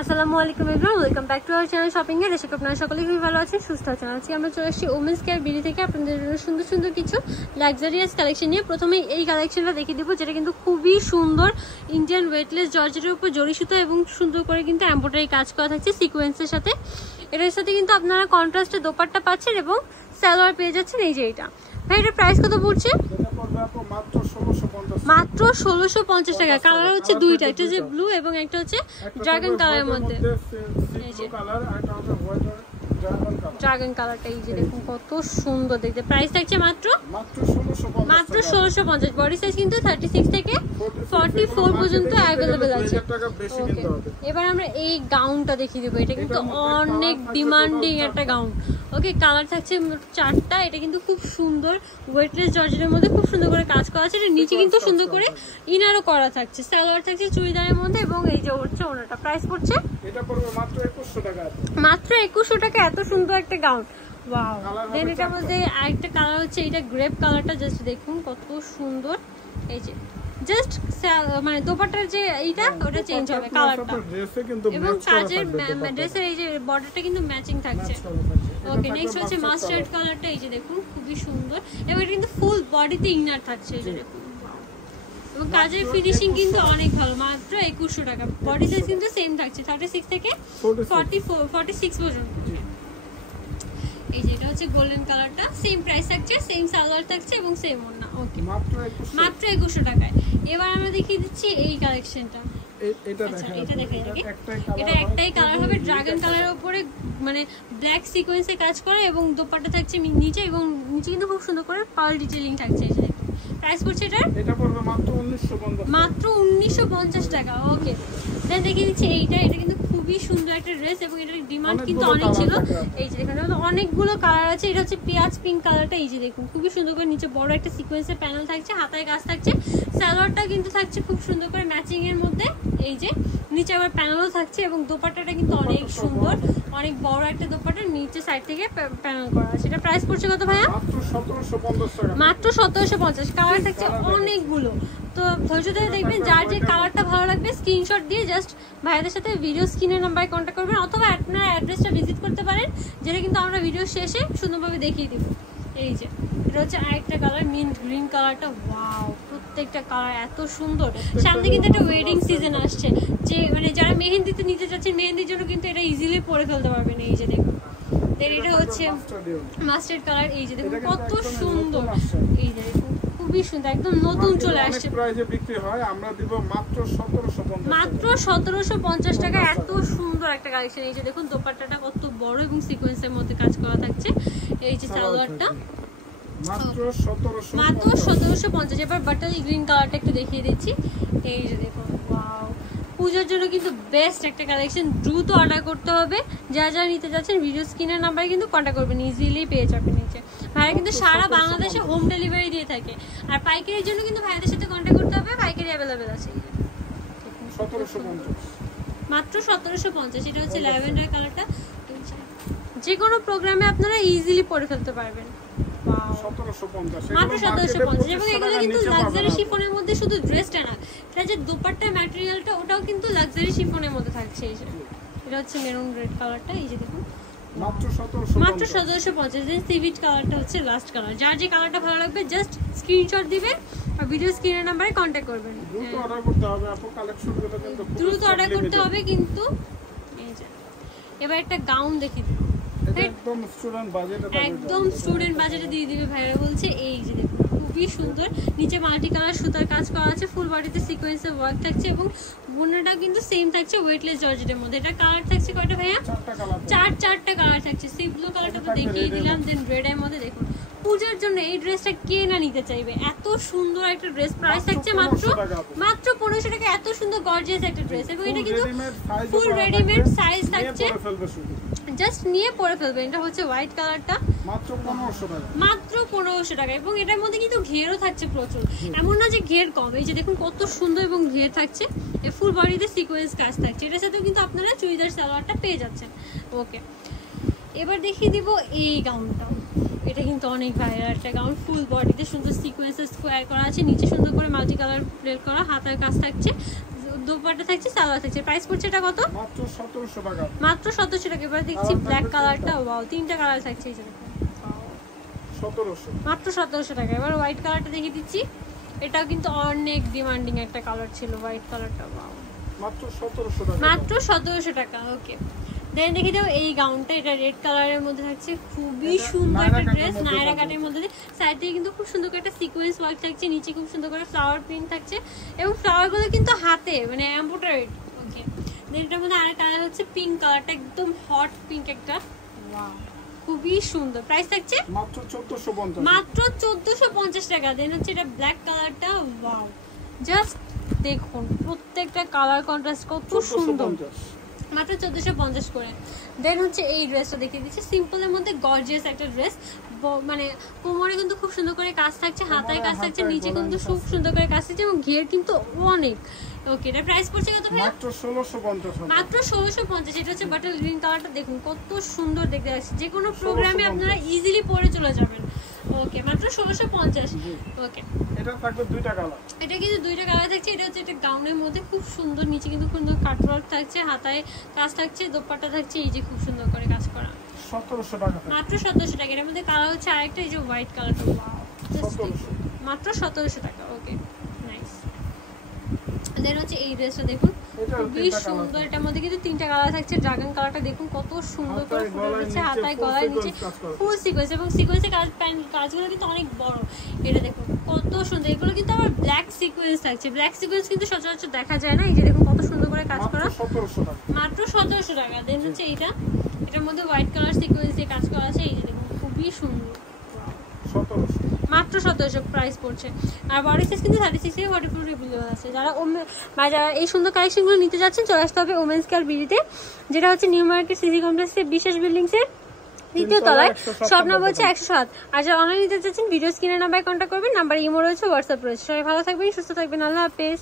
আসসালামু আলাইকুম everyone, welcome back to our channel shopping এর। আশা করি আপনারা সকলেই খুবই ভালো আছেন, সুস্থ আছেন। আজকে আমরা চলে আসছি ওমেন্স কেয়ার বিডি থেকে আপনাদের জন্য সুন্দর সুন্দর কিছু লাক্সারিয়াস কালেকশন নিয়ে। প্রথমে এই কালেকশনটা দেখিয়ে দিব, যেটা কিন্তু খুবই সুন্দর ইন্ডিয়ান ওয়েটলেস জর্জেটের উপর জরি সুতো এবং সুন্দর করে কিন্তু এমব্রয়ডারি কাজ করা থাকছে সিকোয়েন্সের সাথে। এটার সাথে কিন্তু আপনারা কন্ট্রাস্টে দোপাট্টা পাচ্ছেন এবং সালোয়ার পেয়ে যাচ্ছেন। এই যে এটা ভাই, এটার প্রাইস কত পড়ছে? মাত্র 1650 টাকা। কালার হচ্ছে দুইটা, একটা হচ্ছে ব্লু এবং একটা হচ্ছে ড্রাগন কালারের মধ্যে। ড্রাগন কালারটা এই যে দেখুন কত সুন্দর দেখতে। প্রাইস থাকছে মাত্র 1650। বডি সাইজ কিন্তু 36 থেকে 44 পর্যন্ত অ্যাভেলেবেল আছে। এবার আমরা এই গাউনটা দেখিয়ে দেবো। এটা কিন্তু অনেক ডিমান্ডিং একটা গাউন। ওকে, কালার থাকছে চারটা। এটা কিন্তু খুব সুন্দর ওয়েটলেস জর্জেটের মধ্যে খুব সুন্দর করে কাজ করা আছে। এটা নিচে কিন্তু সুন্দর করে ইনারও করা থাকছে। সালোয়ার থাকছে চুড়িদারের মধ্যে এবং এই যে হচ্ছে ওনাটা। প্রাইস পড়ছে এটা পড়বে মাত্র 2100 টাকা। মাত্র 2100 টাকা। এত সুন্দর একটা গাউন, ওয়াও। দেন এটার মধ্যে আরেকটা কালার হচ্ছে এটা গ্রেপ কালারটা। জাস্ট দেখুন কত সুন্দর। এই যে জাস্ট মানে দোপাট্টার যে এইটা ওটা চেঞ্জ হবে কালারটা, এবং কাজের ড্রেসের এই যে বর্ডারটা কিন্তু ম্যাচিং থাকছে। ওকে, নেক্সট হচ্ছে মাস্টার্ড কালারটা। এই যে দেখুন খুবই সুন্দর এবং এটা কিন্তু ফুল বডিতে ইনার থাকছে। এই যে দেখুন, এবং কাজের ফিনিশিং কিন্তু অনেক ভালো। মাত্র 2100 টাকা। বডি সাইজ কিন্তু সেম থাকছে 36 থেকে 46 পর্যন্ত। এই যে এটা হচ্ছে গোল্ডেন কালারটা। সেম প্রাইস থাকছে, সেম সালোয়ার থাকছে এবং সেম ওড়না। ওকে, মাত্র 2100 টাকায়। এবার আমরা দেখিয়ে দিচ্ছি এই কালেকশনটা। এটা একটাই কালার হবে, ড্রাগন কালারের উপরে মানে ব্ল্যাক সিকোয়েন্সে কাজ করা এবং দোপাট্টা থাকছে নিচে, এবং নিচে কিন্তু খুব সুন্দর করে পার্ল ডিটেইলিং থাকছে। এই যে প্রাইস পড়ছে এটা পড়বে মাত্র 1950 টাকা। ওকে, দেন দেখিয়ে দিচ্ছি এইটা। এটা কিন্তু খুবই সুন্দর একটা ড্রেস এবং এটার ডিমান্ড কিন্তু অনেক ছিল। এই যে এখানে অনেকগুলো কালার আছে। এটা হচ্ছে পেঁয়াজ পিঙ্ক কালারটা। এই যে দেখুন খুবই সুন্দর করে নিচে বড় একটা সিকোয়েন্সের প্যানেল থাকছে, হাতায় কাজ থাকছে। সালোয়ারটা কিন্তু থাকছে খুব সুন্দর করে ম্যাচিং এর মধ্যে। এই যে নিচে আবার প্যানেলও থাকছে এবং দোপাট্টাটা কিন্তু অনেক সুন্দর, অনেক বড় একটা দোপাট্টা, নিচে সাইড থেকে প্যানেল করা আছে। এটা প্রাইস পড়ছে কত ভাইয়া? মাত্র 1750। কালার থাকছে অনেকগুলো। তো ধৈর্য ধরে দেখবেন, যার যে কালারটা ভালো লাগবে স্ক্রিনশট দিয়ে জাস্ট ভাইয়াদের সাথে ভিডিও স্ক্রিনের নাম্বারে কন্ট্যাক্ট করবেন, অথবা আপনার অ্যাড্রেসটা ভিজিট করতে পারেন, যেটা কিন্তু আমরা ভিডিও শেষে সুন্দরভাবে দেখিয়ে দিব। এই যে এটা হচ্ছে আরেকটা কালার, মিন্ট গ্রিন কালারটা। ওয়াও, প্রত্যেকটা কালার এত সুন্দর। সামনে কিন্তু একটা ওয়েডিং সিজন আসছে, যে মানে যারা মেহেন্দিতে নিতে যাচ্ছেন, মেহেন্দির জন্য কিন্তু এটা ইজিলি পরে ফেলতে পারবেন। এই যে দেখুন, এটা হচ্ছে মাস্টার্ড কালার। এই যে দেখুন কত সুন্দর। এই যে দেখুন খুবই সুন্দর, একদম নতুন চলে আসছে। প্রাইসে বিক্রি হয়, আমরা দিব মাত্র 1750। মাত্র 1750 টাকা। এত সুন্দর একটা কালেকশন। এই যে দেখুন দোপাট্টাটা কত বড় এবং সিকোয়েন্সের মধ্যে কাজ করা থাকছে। এই যে সালোয়ারটা মাত্র 1750। এবার বাটারি গ্রিন কালারটা একটু দেখিয়ে দিচ্ছি। এই যে দেখুন, ওয়াও, পূজার জন্য কিন্তু বেস্ট একটা কালেকশন। দ্রুত অর্ডার করতে হবে। যা যা নিতে যাচ্ছেন ভিডিও স্ক্রিনের নাম্বারে কিন্তু কন্ট্যাক্ট করবেন, ইজিলি পেয়ে যাবেন। নিচে ভাইয়া কিন্তু সারা বাংলাদেশে হোম ডেলিভারি দিয়ে থাকে। আর পাইকারির জন্য কিন্তু ভাইয়াদের সাথে কন্ট্যাক্ট করতে হবে, পাইকারি অ্যাভেলেবেল আছে। 1750, মাত্র 1750। এটা হচ্ছে ল্যাভেন্ডার কালারটা। যে কোনো প্রোগ্রামে আপনারা ইজিলি পরে ফেলতে পারবেন। মাত্র 1750। এবং এগুলো কিন্তু লাক্সারি শিফনের মধ্যে শুধু ড্রেসটা না, এটা যে দোপাট্টা ম্যাটেরিয়ালটা ওটাও কিন্তু লাক্সারি শিফনের মধ্যে থাকছে। এই যে এটা হচ্ছে মেরুন রেড কালারটা। এই যে দেখুন মাত্র 1750। দেন সিভিট কালারটা হচ্ছে লাস্ট কালার। যার যে কালারটা ভালো লাগবে জাস্ট স্ক্রিনশট দিবেন আর ভিডিও স্ক্রিনের নাম্বারে কন্ট্যাক্ট করবেন। দ্রুত অর্ডার করতে হবে আপু, কালেকশনগুলো কিন্তু দ্রুত অর্ডার করতে হবে কিন্তু। এই যে এবার একটা গাউন দেখি, একদম স্টুডেন্ট বাজেটে দিয়ে দিবে ভাইরা বলছে। এই যে দেখুন খুবই সুন্দর, নিচে মাল্টি কালার সুতার কাজ করা আছে, ফুল বডিতে সিকোয়েন্সের ওয়ার্ক থাকছে এবং বুনটা কিন্তু সেম থাকছে ওয়েটলেস জর্জেটের মধ্যে। এটা কালার থাকছে কয়টা ভাইয়া? চারটা কালার থাকছে। সি ব্লু কালারটা তো দেখিয়ে দিলাম। দেন রেড এর মধ্যে দেখুন, পূজার জন্য এই ড্রেসটা কে না নিতে চাইবে? এত সুন্দর একটা ড্রেস। প্রাইস থাকছে মাত্র 1500 টাকা। এত সুন্দর গর্জিয়াস একটা ড্রেস এবং এটা কিন্তু ফুল রেডিমেড সাইজ থাকছে, জাস্ট নিয়ে পরে ফেলবেন। এটা হচ্ছে হোয়াইট কালারটা, মাত্র 1500 টাকা। এবং এটার মধ্যে কিন্তু ঘেরও থাকছে প্রচুর, এমন না যে ঘের কম। এই যে দেখুন কত সুন্দর এবং ঘের থাকছে, ফুল বডিতে সিকোয়েন্স কাজ থাকছে। এটার সাথেও কিন্তু আপনারা চুড়িদার সালোয়ারটা পেয়ে যাচ্ছেন। ওকে, এবার দেখিয়ে দিব এই গাউনটা। এটা কিন্তু অনেক ভাইরাল একটা গাউন, ফুল বডিতে সুন্দর সিকোয়েন্সের স্কোয়ার করা আছে, নিচে সুন্দর করে মাল্টি কালার প্লেট করা, হাতার কাজ থাকছে। দোপাট্টা থাকছে, সালোয়ার থাকছে। প্রাইস পড়ছে এটা কত? মাত্র 1700 টাকা। মাত্র 1700 টাকা। এবার দেখছি ব্ল্যাক কালারটা, ওয়াও, তিনটা কালার থাকছে এই যে দেখুন, 1700 মাত্র 1700 টাকা। এবার হোয়াইট কালারটা দেখিয়ে দিচ্ছি, এটাও কিন্তু অনেক ডিমান্ডিং একটা কালার ছিল হোয়াইট কালারটা, ওয়াও, মাত্র 1700 টাকা। মাত্র 1700 টাকা। ওকে, দেন দেখি দাও এই গাউনটা, এটা রেড কালারের মধ্যে থাকছে, খুবই সুন্দর একটা ড্রেস, নায়রা কাটের মধ্যে। সাইড থেকে কিন্তু খুব সুন্দর করে একটা সিকোয়েন্স ওয়ার্ক থাকছে, নিচে খুব সুন্দর করে ফ্লাওয়ার প্রিন্ট থাকছে এবং ফ্লাওয়ারগুলো কিন্তু হাতে মানে এমব্রয়ডারি। ওকে, দেন এটার মধ্যে আরেকটা কালার হচ্ছে পিঙ্ক কালারটা, একদম হট পিঙ্ক একটা, ওয়াও, খুবই সুন্দর। প্রাইস থাকছে মাত্র 1450, মাত্র 1450 টাকা। দেন হচ্ছে এটা ব্ল্যাক কালারটা, ওয়াও, জাস্ট দেখুন প্রত্যেকটা কালার কন্ট্রাস্ট কত সুন্দর, 1450, মাত্র 1450 করে। দেন হচ্ছে এই ড্রেসটা দেখিয়ে দিচ্ছি, সিম্পলের মধ্যে গর্জিয়াস একটা ড্রেস, মানে কোমরে কিন্তু খুব সুন্দর করে কাজ থাকছে, হাতায় কাজ থাকছে, নিচে কিন্তু খুব সুন্দর করে কাজ থাকছে এবং ঘের কিন্তু অনেক। ওকে, এটা প্রাইস পড়ছে কত ভাই? মাত্র 1650, মাত্র 1650। এটা হচ্ছে বাটার গ্রিন কালারটা, দেখুন কত সুন্দর দেখতে লাগছে, যে কোনো প্রোগ্রামে আপনারা ইজিলি পরে চলে যাবেন। ওকে, মাত্র 1650। ওকে, এটা থাকবে দুইটা কালার, এটা কিন্তু দুইটা কালার থাকছে। এটা হচ্ছে একটা গাউনের মধ্যে খুব সুন্দর, নিচে কিন্তু খুব সুন্দর কাটওয়ার্ক থাকছে, হাতায় কাজ থাকছে, দোপাট্টা থাকছে এই যে খুব সুন্দর করে কাজ করা, 1700 টাকা। মাত্র 1700 টাকা। এর মধ্যে কালার হচ্ছে আরেকটা, এই যে হোয়াইট কালারটা, ওয়াও, 1700, মাত্র 1700 টাকা। ওকে, নাইস। দেন হচ্ছে এই ড্রেসটা দেখুন, খুবই সুন্দর, এটার মধ্যে কিন্তু তিনটা কালার থাকছে। ড্রাগন কালারটা দেখুন কত সুন্দর করে ফুটে উঠেছে, হাতায় গলায় নিচে ফুল সিকোয়েন্স এবং সিকোয়েন্সের কাজগুলো কিন্তু অনেক বড়। এটা দেখুন কত সুন্দর, এগুলো কিন্তু আবার ব্ল্যাক সিকোয়েন্স থাকছে, ব্ল্যাক সিকোয়েন্স কিন্তু সচরাচর দেখা যায় না। এই যে দেখুন কত সুন্দর করে কাজ করা, 1700 টাকা, মাত্র 1700 টাকা। দেন হচ্ছে এইটা, এটার মধ্যে হোয়াইট কালার সিকোয়েন্স দিয়ে কাজ করা আছে, এই যে দেখুন খুবই সুন্দর, 1700, মাত্র 1700 প্রাইস পড়ছে। আর বডি সাইজ কিন্তু 36 থেকে 44 अवेलेबल আছে। যারা যারা এই সুন্দর কালেকশনগুলো নিতে যাচ্ছেন চলে আসতে হবে ওমেন্স কেয়ার বিডিতে, যেটা হচ্ছে নিউ মার্কেট সিটি কমপ্লেক্সের বিশেষ বিল্ডিংসের দ্বিতীয় তলায়, শপ নাম্বার হচ্ছে 107। আর যারা অনলাইন নিতে যাচ্ছেন ভিডিও স্ক্রিনে নাম্বারে কন্ট্যাক্ট করবেন, নাম্বার ইমো রয়েছে, হোয়াটসঅ্যাপ রয়েছে। সবাই ভালো থাকবেন, সুস্থ থাকবেন, আল্লাহ হাফেজ।